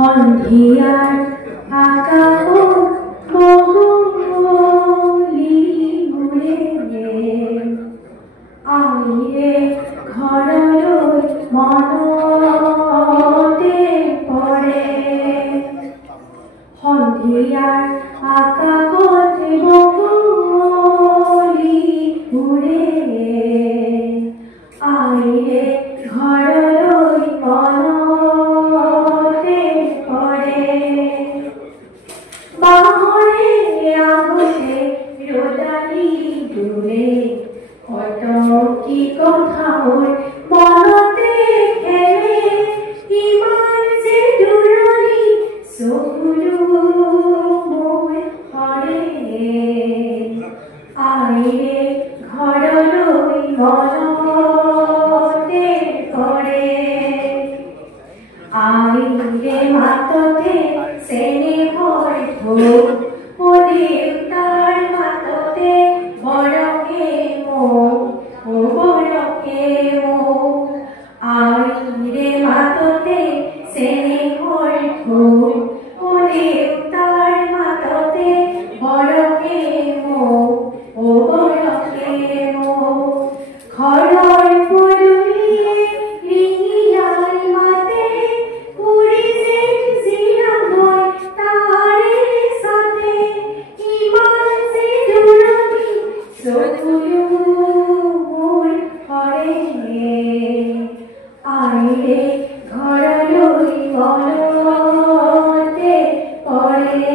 সন্ধিয়াৰ আকাশত মহলি উৰে আহিয়ে ঘৰলৈ মনতে পৰে সন্ধিয়াৰ আকাশত মহলি উৰে আহিয়ে ঘৰলৈ মনতে পৰে বাহৰে আগতে ৰদালি দূৰে কত কি কথা মোৰ মনতে খেলে ইমান যে দূৰণি চকুলো মোৰ হৰে আহিয়ে ঘৰলৈ মনতে পৰে আহিলে মাততে চেনেহৰ ঢৌ ও দেউতাৰ মাততে বৰকে মোক ও বৰকে মোক আহিলে মাততে চেনেহৰ ঢৌ ও দেউতাৰ মাততে বৰকে মোক ও বৰকে মোক ঘৰৰ পদূলিয়ে ৰিঙিয়াই মাতে উৰি যেন জিৰাগৈ তাৰে চাতে ইমান যে দূৰণি চকুলো মোৰ হৰে আহিলে ঘৰলৈ মনতে পৰে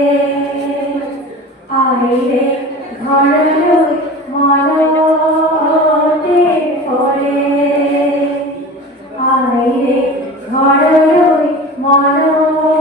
আহিলে ঘৰলৈ মনতে পৰে আহিলে ঘৰলৈ মনতে